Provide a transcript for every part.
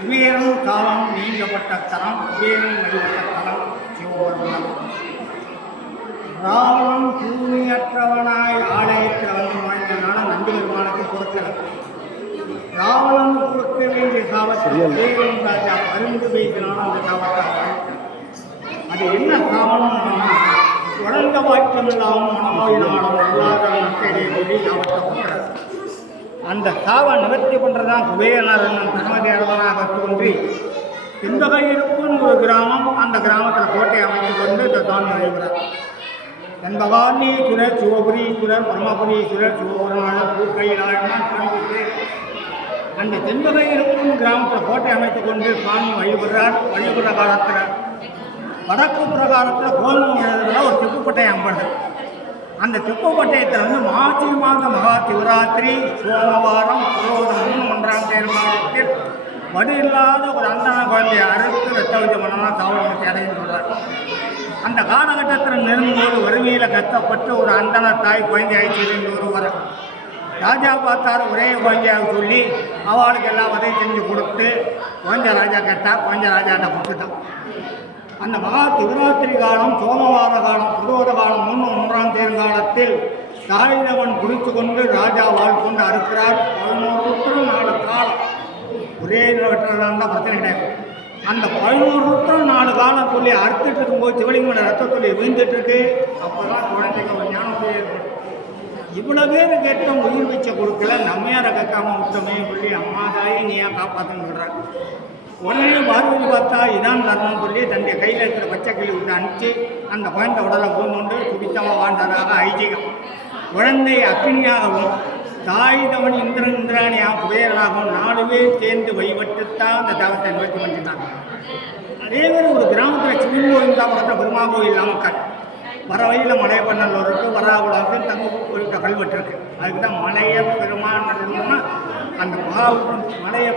குபேரன் காலம் நீங்கப்பட்ட தலம், குபேரன் வழிபட்ட தலம் சிவபெருமான். ராவணன் தூய்மையற்றவனாய் ஆலயத்தில் வந்து நுழைந்தனால நந்தி பெருமானுக்கு பொறுத்தது. ராவணன் கொடுக்க வேண்டிய சாபத்தை தேவன் ராஜா பருந்து பேசினாலும் அந்த சாபத்தை அது என்ன சாபம்னா, குழந்த வாக்கியம் இல்லாமல் மனநோயினாலும் இல்லாத மக்களே சொல்லி சாபத்தை கொடுக்கிறது. அந்த சாவை நிவர்த்தி பண்ணுறதான் குபேரன் தர்மதேவனாக தோன்றி பிந்தகையிருப்புன்னு ஒரு கிராமம், அந்த கிராமத்தில் கோட்டை அமைத்து கொண்டு இந்த தான் நடைபெறார். தென்பகாரணீஸ்வரர், சிவபுரீஸ்வரர், பரமபுரீஸ்வரர், சிவபெருமாள் பூர்க்கையிலாழ்தான் காண்பித்து அந்த தென்பகையிருப்பும் கிராமத்தில் கோட்டை அமைத்து கொண்டு சுவாமி வழிபடுறார். வழிபடுற காலத்தில் வடக்கு பிரகாரத்தில் கோலம் எழுதுகிற ஒரு செப்புப்பட்டை அம்பது. அந்த செப்புப்பட்டயத்தில் வந்து மாசி மாத மகா சிவராத்திரி சோமவாரம் புரோதம் 3 தேர்மாதத்தில் வடு இல்லாத ஒரு அந்தன குழந்தையை அறுத்து ரத்த வைத்த மனம்னா தாவரத்தை அடையும் சொல்கிறார். அந்த காலகட்டத்தில் நெருங்கும்போது வறுமையில் கஷ்டப்பட்டு ஒரு அந்தன தாய் குழந்தை ஆயிடுச்சு ஒருவர் ராஜா பார்த்தார். ஒரே குழந்தையாக சொல்லி அவளுக்கு எல்லாம் உதவி செஞ்சு கொடுத்து குழந்தை ராஜா கேட்டால் குழந்தை ராஜாட்ட கொடுத்துட்டான். அந்த மகா சிவராத்திரி காலம், சோமவார காலம், புரோத காலம் 3 தேர்காலத்தில் தாயினவன் குறித்து கொண்டு ராஜா வாழ் கொண்டு அறுக்கிறார். 11 4 காலம் ஒரே வெட்டுறதான் தான் பிரச்சனை கிடையாது. அந்த 11 4 காலம் சொல்லி அறுத்துட்டு இருக்கும்போது சிவலிங்கோட ரத்தத்தொல்லி விழுந்துட்டு இருக்கு. அப்போ தான் குழந்தைங்க ஒரு ஞானம் ஏற்படும். இவ்வளோ பேர் கேட்டோம், உயிர் பிச்சை கொடுக்கல, நம்மையாரை கேட்காம விட்டோமே சொல்லி அம்மா தாயை நீயா காப்பாற்றன்னு சொல்கிறார். உடனே பார்வதி பார்த்தா இதான் தரணும்னு சொல்லி தன்னுடைய கையில் இருக்கிற பச்சை கிளி விட்டு அனுப்பிச்சு அந்த குழந்தை உடலை பூந்துண்டு துடித்தமாக வாழ்ந்ததாக ஐதீகம். குழந்தை அக்னியாகவும் தாய்தவன் இந்திராணியாக குபேரனாகவும் 4 பேர் சேர்ந்து வழிபட்டுத்தான் அந்த தவத்தை நிவர்த்தி பண்ணிட்டாங்க. அதேமாதிரி ஒரு கிராமத்தில் சிவன் தான் பக்கத்தில் பெருமா கோயில் நாமக்கல் வர வழியில் மலையப்பண்ணல்லூர் இருக்குது, வராகுடாவுக்கு தங்க கல்வெட்டு இருக்குது. அதுக்கு தான் மலைய பெருமான்னா அந்த மலையை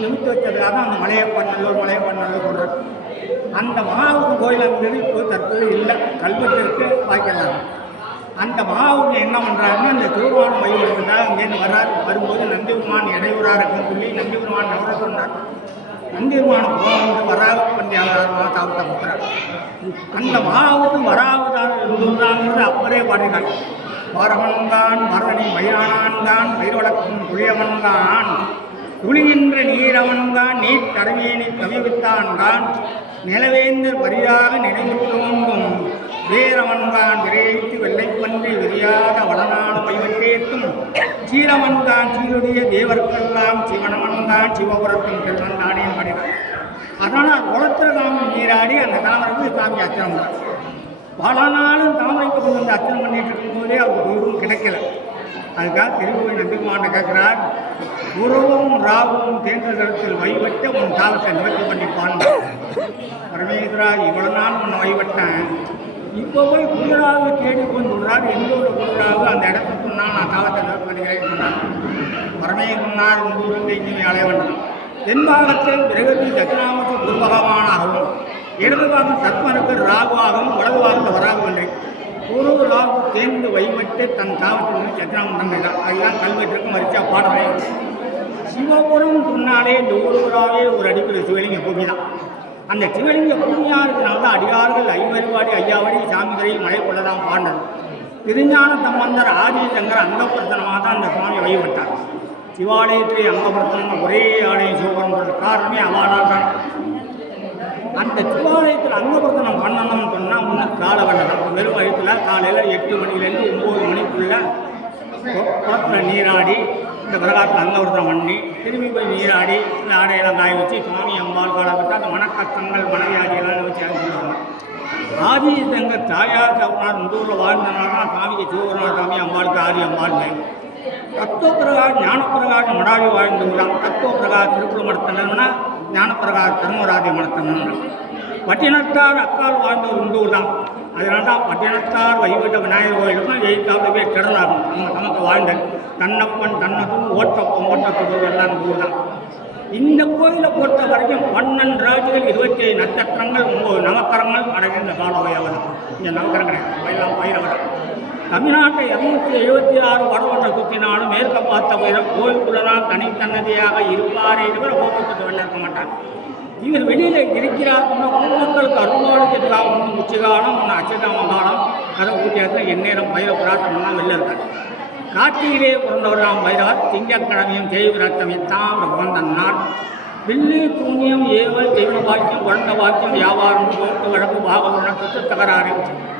நிமித்து வச்சதுக்காக அந்த மலையப்பண்ணல்லூர் சொல்கிறது. அந்த மகாவுக்கு கோயில் அங்கே இப்போ தற்போது இல்லை, கல்வெட்டு இருக்குது பார்க்கலாம். அந்த மகாவுக்கு என்ன பண்ணுறாருன்னா, அந்த சிவபெருமான் வழிபடுறதுக்காக அங்கேருந்து வரும்போது நந்திபெருமான் இடையூறாக இருக்குன்னு சொல்லி நந்திபெருமான் நவர சொன்னார். நந்திபெருமான் வந்து வராக பண்டியாக தாவத்தை கொடுக்குறார். அந்த மகாவுக்கு வராவதாக இருந்துங்கிறது அப்பரே பாடினார். வாரவன்தான் மரணி மயிலானான்தான் பயிர்வளக்கும் துளியவன்தான் துளிகின்ற நீரவன்தான் நீர் தடவியனி கவிவித்தான்தான் நிலவேந்தர் பரியாக நினைவுற்றோங்கும் வேரவன்தான் விரைத்து வெள்ளைப்பன்றி விரியாத வளநாடு பைவட்டேற்றும் சீரவன்தான் சீருடைய தேவர்க்கெல்லாம் சிவனவன்தான் சிவபுரத்தின் செல்வன் தானே பாடினார். அதனால் குளத்தில் தாமரை நீராடி அந்த தாமரைக்கு சாமி அச்சனம் தான். பல நாளும் தாமரைக்கு கொண்டு வந்து அச்சனம் பண்ணிட்டு இருக்கும்போதே அவருக்கு உருவம் கிடைக்கல. அதுக்காக திருப்பதி நந்திமாண்ட கேட்கிறார், குருவும் ராகுவும் தேர்ந்தெடுத்தில் வழிபட்டு உன் தாவத்தை நிவர்த்தி பண்ணிப்பான். பரமேஸ்வரா, இவ்வளோ நாள் உன்னை வழிபட்டேன், இப்போ போய் குருராவை தேடி கொண்டு விடுறாரு. எந்த ஒரு குருராவு அந்த இடத்துக்கு நான் தாவத்தை நிவர்த்தி பண்ணுகிறேன் சொன்னார். பரமேஸ்வரனார் உங்கள் ஊருக்கு இங்கே அலைய வேண்டாம். தென்பாகத்தில் பிரகதி தட்சிணாமத்து குருபகவானாகவும் இடது பாகம் சத்மனுக்கு ராகுவாகவும் வலது பாகத்தில் வராகுவன்றி ஒரு ராகு தேர்ந்து வைமட்டு தன் தாவத்தில் சத்ராமந்தம் தான். அதுதான் கல்வெட்டிற்கு மறிச்சா பாடமே. சிவபுரம் சொன்னாலே இந்த ஊருராவே ஒரு அடிப்படை சிவலிங்க பூமி தான். அந்த சிவலிங்க பூமியாக இருக்கிறனால தான் அடியார்கள் ஐவரிவாடி ஐயாவடி சாமிகளை மழை கொள்ளதான் பாண்டது. திருஞான சம்பந்தர் ஆதிசங்கர் அங்கப்பிரதனமாக தான் அந்த சுவாமி வழிபட்டார். சிவாலயத்திலே அங்கப்பிரதனம் ஒரே ஆலயம் சிவபுரம் காரணமே அவளால் தான். அந்த சிவாலயத்தில் அங்கப்பிரதனம் பண்ணணும்னு சொன்னால் முன்னே காலை வண்ணம் வெறும் வயசில் காலையில் 8 மணிலேருந்து 9 மணிக்குள்ளே குளத்தில் நீராடி இந்த பிரகாரத்தில் அங்கப்பிரதனம் பண்ணி திரும்பி போய் நீராடி இந்த ஆடையெல்லாம் காய வச்சு சுவாமி அம்பாள் காலப்பட்டு அந்த மனக்கஷ்டங்கள் மனவியாதியெல்லாம் வச்சு சொல்லுவாங்க. ஆதிசங்கர் தாயார் தவறார் முந்தூரில் வாழ்ந்தனால தான் சாமிக்கு சிவபெருமான் சாமி அம்பாளுக்கு ஆதி அம்பாள். தத்துவப்பிரகாஷ் ஞானப்பிரகாஷ் மடாவி வாழ்ந்துள்ளான். தத்துவப்பிரகாஷ் திருக்குறள் மடத்தினா ஞானப்பிரகாஷ் தர்மராதி மடத்தினா பட்டினத்தார் அக்கால் வாழ்ந்தவர் உண்டூர் தான். அதனால தான் பட்டினத்தார் வழிபட்ட விநாயகர் கோயிலுக்கும் 8 பேர் கிடந்தாகும். அவங்க நமக்கு வாழ்ந்த தன்னப்பன் தன்னதும் ஓட்டத்தொடர் எல்லாம் ஊர் தான். இந்த கோயிலை பொறுத்த வரைக்கும் 12 ராஜிகள் 27 நட்சத்திரங்கள் 9 நவக்கரங்கள் அடங்கிய கால வயவரம். இந்த நவக்கரங்கள் எல்லாம் பயிரவரம். தமிழ்நாட்டை 276 வடவட்ட சுற்றினாலும் மேற்க பார்த்த பைரவர் கோயிலுக்குள்ளதான் தனித்தன்னதியாக இருப்பாரே தவிர கோபத்துக்கு வெளில இருக்க மாட்டார். இவர் வெளியில் இருக்கிறாருன்னா பொதுமக்களுக்கு அருள்வாளுக்கு ஒன்று உச்சிகாலம் ஒன்று அச்சதாம காலம் கதை ஊற்றியாக்க எந்நேரம் பைரவ பிரார்த்தனைலாம் வெளில இருக்கார். கார்த்திகையிலே பிறந்தவராம் பைரவர் திங்கட்கிழமையும் தேய்பிரத்தமையும் தான் பிறந்த நாள். வில்லு தூணியம் ஏவல் தெய்வ பாக்கியம் குழந்த பாக்கியம் வியாபாரம் போக்கு வழக்கு பாகவன சொத்து தகராறு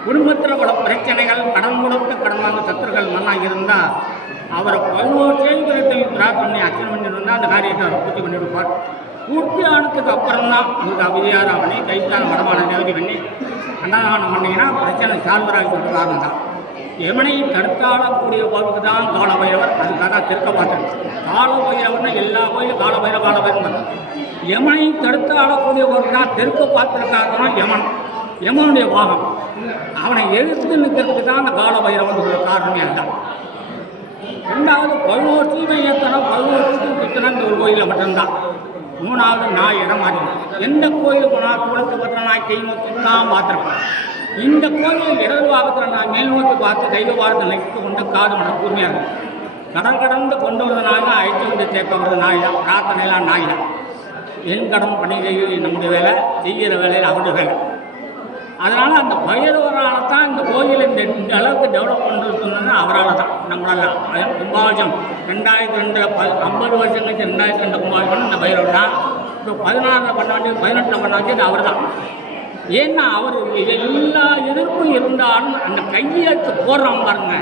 குடும்பத்தில் பல பிரச்சனைகள் கடன் கொடுத்து கடன் வாங்க சத்துருக்கள் மண்ணாக இருந்தால் அவரை 11 தேய்பிரத்தமையும் பிரார்த்தனை அர்ச்சனை பண்ணிட்டு அந்த காரியத்தை அவர் பூர்த்தி பண்ணியிருப்பார். பூர்த்தி ஆனதுக்கு அப்புறம் தான் உங்களுக்கு அபிதியாராவணி கைத்தான மடமான நேவதி பண்ணி அன்னதானம் பண்ணிங்கன்னா பிரச்சனை சால்வராகி கொடுக்குறாருன்னு தான். யமனை தடுத்தாளக்கூடிய கோவிலுக்கு தான் காலபைரவர். அதுக்காக தான் திருக்க பார்த்தேன். காலபைரவர்னு எல்லா கோயிலும் காலபைரவன். யமனை தடுத்தாளக்கூடிய கோவிலுக்கு தான் தெற்கு பார்த்துருக்காக தான் யமன். யமனுடைய பாகம் அவனை எதிர்த்து நிற்கிறதுக்கு தான் அந்த காலபைரவன் காரணமே அதுதான். ரெண்டாவது 11 தீமை ஏற்றணும் 11 கிட்டணும் இந்த ஒரு கோயிலில் மட்டும்தான். மூணாவது நாய் இடம் மாறி எந்த கோயில் போனால் குளத்து பத்திர நாய் கை நோக்கி தான் பார்த்துருப்பேன். இந்த கோயில் இடது பாகத்தில் நான் மேல் நோக்கி பார்த்து தெய்வ பாரத்தை நினைத்து கொண்டு காது மனம் கூர்மையாக இருக்கும். கடல் கடந்து கொண்டு வந்த நாய் தான் அழைத்து வந்து சேர்க்கப்படுற நாய் தான். பிரார்த்தனைலாம் நாய் தான். என் கடன் பணி செய்ய நம்முடைய வேலை செய்கிற வேலையில் அவருடைய வேலை. அதனால் அந்த பைரவரால் தான் இந்த கோயில் இந்த அளவுக்கு டெவலப் பண்ணுறதுன்னா அவரால் தான். நம்மளால் கும்பாபிஷம் 2002 50 வருஷம் கழிச்சு 2002 கும்பாபிஷம் இந்த பைரவர் தான். இப்போ 16 பண்ண வேண்டியது 18 பண்ண வேண்டியது அவர் தான். ஏன்னா அவர் எல்லா எதிர்ப்பும் இருந்தாலும் அந்த கையெழுத்து போடுறான் பாருங்க,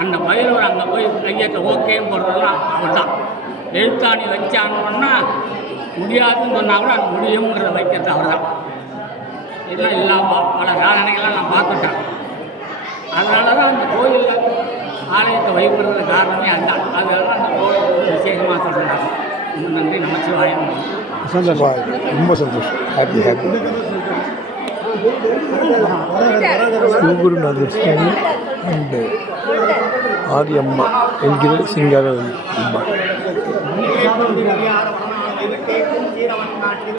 அந்த பைரவர் அங்கே போய் கையெழுத்து ஓகேன்னு போடுறதெல்லாம் அவர் தான். எழுத்தாணி வச்சாங்கன்னா முடியாதுன்னு சொன்னால் கூட அது முடியுங்கிறத வைக்கிறது அவர் தான். இதெல்லாம் எல்லாம் பல சாதனைகள்லாம் நான் பார்த்துட்டேன். அதனால தான் அந்த கோயிலில் ஆலயத்தை வழிபடுறது காரணமே அதுதான். அதனால அந்த கோயில் விசேஷமாக சொல்கிறாங்க. நன்றி, நமச்சிவாயம். ரொம்ப சந்தோஷம். Happy happy. Sivagurunathar Swami and Ariyamma என்கிற சிங்கார அம்மா.